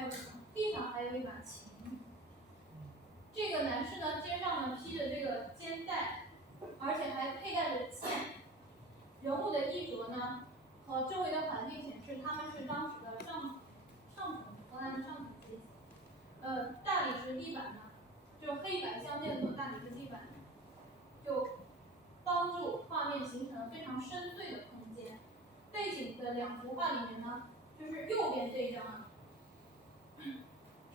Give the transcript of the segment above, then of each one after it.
还有什么？地上还有一把琴。这个男士呢，肩上呢披着这个肩带，而且还佩戴着剑。人物的衣着呢，和周围的环境显示他们是当时的上层，荷兰的上层阶级。大理石地板呢，就黑白相间的大理石地板，就帮助画面形成了非常深邃的空间。背景的两幅画里面呢，就是右边这一张啊，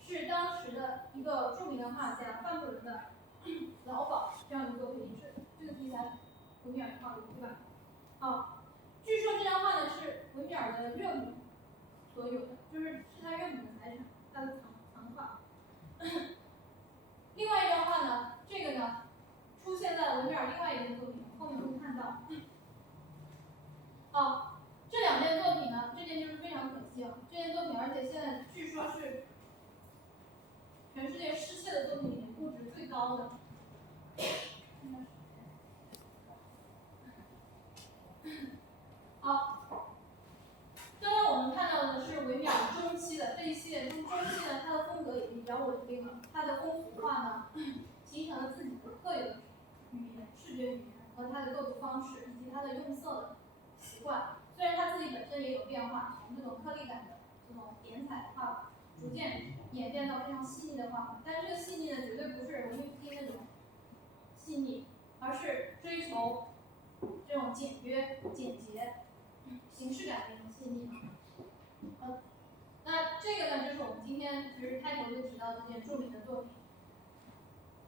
是当时的一个著名的画家范布伦的《老鸨》这样一个作品，是这个题材维米尔画的，对吧？好，据说这张画呢是维米尔的岳母所有的，是他岳母的财产，他的藏画。另外一张画呢，这个呢出现在了维米尔另外一件作品，后面会看到。好，这两件作品呢，这件就是非常可惜啊，这件作品而且现在据说是全世界失窃的作品里面估值最高的。好，刚刚我们看到的是维米尔中期的这一系列，中期呢，它的风格也比较稳定了，它的风俗画呢，形成了自己的特有的语言、视觉语言和它的构图方式以及它的用色的习惯。虽然它自己本身也有变化，从这种颗粒感的这种点彩的画法，逐渐演变到非常细腻的画法，但这个细腻呢，绝对不是文艺复兴那种细腻，而是追求这种简约、简洁、形式感的一种细腻。那这个呢，就是我们今天其实开头就提到这件著名的作品。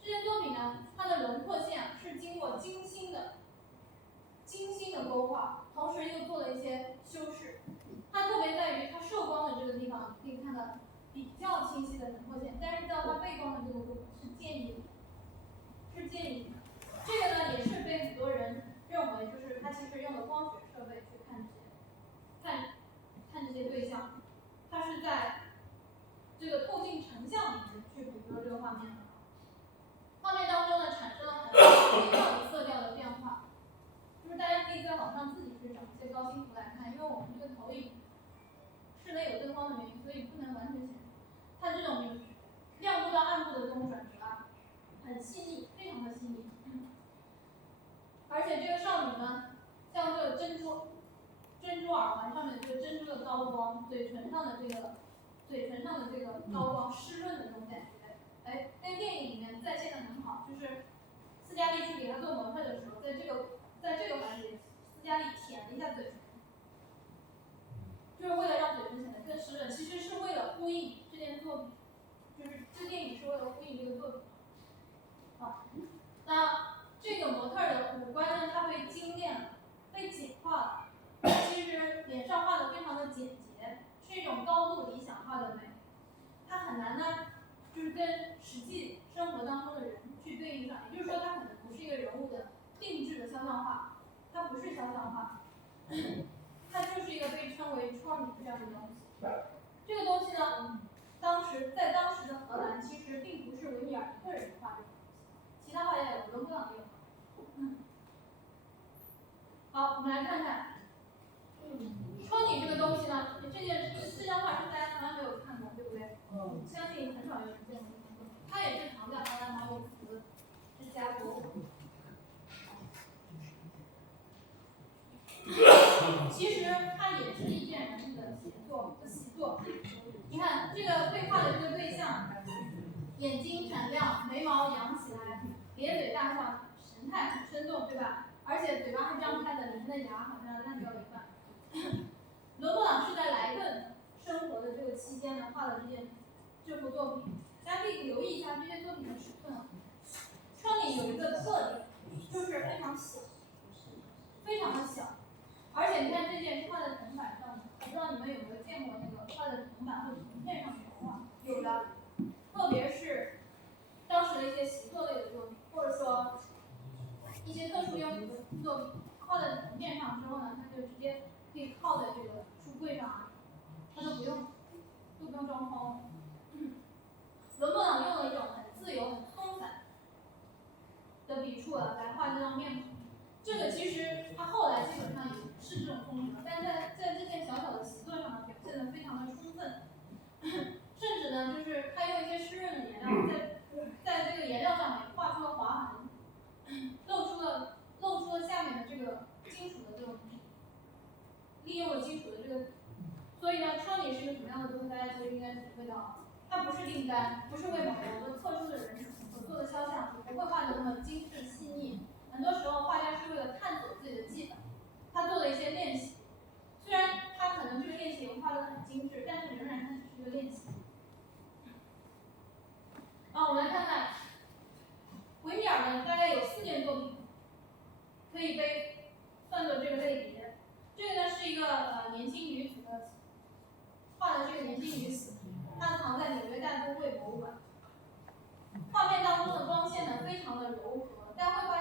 这件作品呢，它的轮廓线是经过精心的勾画，同时又做了一些修饰。它特别在于它受光的这个地方，可以看到比较清晰的轮廓线，但是到它背光的这个部分是渐隐的。这个呢，也是被很多人认为就是它其实用的光学设备去看这些对象，它是在这个透镜成像里面去捕捉这个画面的。画面当中呢，产生了很多微妙的色调的变化，就是大家可以在网上自己去找一些高清图来看，因为我们这个投影室内有灯光的原因，所以不能完全显示。它这种亮部到暗部的这种转折啊，很细腻，非常的细腻。而且这个少女呢，像这个珍珠耳环上面这个珍珠的高光，嘴唇上的这个高光湿润的这种感觉，哎，跟电影里面再现的很好。就是斯嘉丽去给她做模特的时候，在这个环节，斯嘉丽舔了一下嘴唇，就是为了让嘴唇显得更湿润，其实是为了呼应这件作品，就是这电影是为了呼应这个作品。好，那这个模特的五官呢，它被精炼了，被简化了。其实脸上画的非常的简洁，是一种高度理想化的美。它很难呢，就是跟实际生活当中的人去对应上，也就是说，它可能不是一个人物的定制的肖像画，它不是肖像画，它就是一个被称为创意这样的东西。这个东西呢，在当时的荷兰，其实并不是维米尔一个人画这个东西，其他画家有，伦勃朗也有。好，我们来看看，窗景这个东西呢，这张画是大家从来没有看过，对不对？相信很少有人见过这张作品。它也是藏在荷兰马有茨之家博物馆。其实它也是一件人物的习作。你看这个绘画的这个对象，眼睛闪亮，眉毛扬起来，咧嘴大笑，神态很生动，对吧？而且嘴巴是张开的，里面的牙好像烂掉了一半。伦勃朗是在莱顿生活的这个期间呢，画的这幅作品。大家可以留意一下这些作品的尺寸啊。窗景有一个特点，就是非常小，非常的小。而且你看这件是画在铜板上的，我不知道你们有没有见过那个画在铜板或者铜片上面的画，有的。特别是当时的一些习作类的作品，或者说一些特殊用途的作品，画在铜片上之后呢，它就直接可以靠在这个书柜上啊，它都不用装框了。伦勃朗用了一种很自由、很松散的笔触来画这张面孔。这个其实他后来基本上也是这种风格，但是在这件小小的习作上呢，表现得非常的充分，甚呢，就是他用一些湿润的颜料在这个颜料上面画出了划痕，露出了下面的这个金属的这种，利用了金属的这个，所以呢，车底是一个什么样的东西，大家其实应该体会到，它不是订单，不是为某个特殊的人所做的肖像，不会画的那么精致细腻。很多时候，画家是为了探索自己的技法，他做了一些练习。虽然他可能这个练习也画得很精致，但是仍然它只是一个练习。我们来看看维米尔呢，大概有4件作品可以被算作这个类别。这个呢是一个年轻女子的画的这个年轻女子，她藏在纽约大都会博物馆。画面当中的光线呢非常的柔和，但会发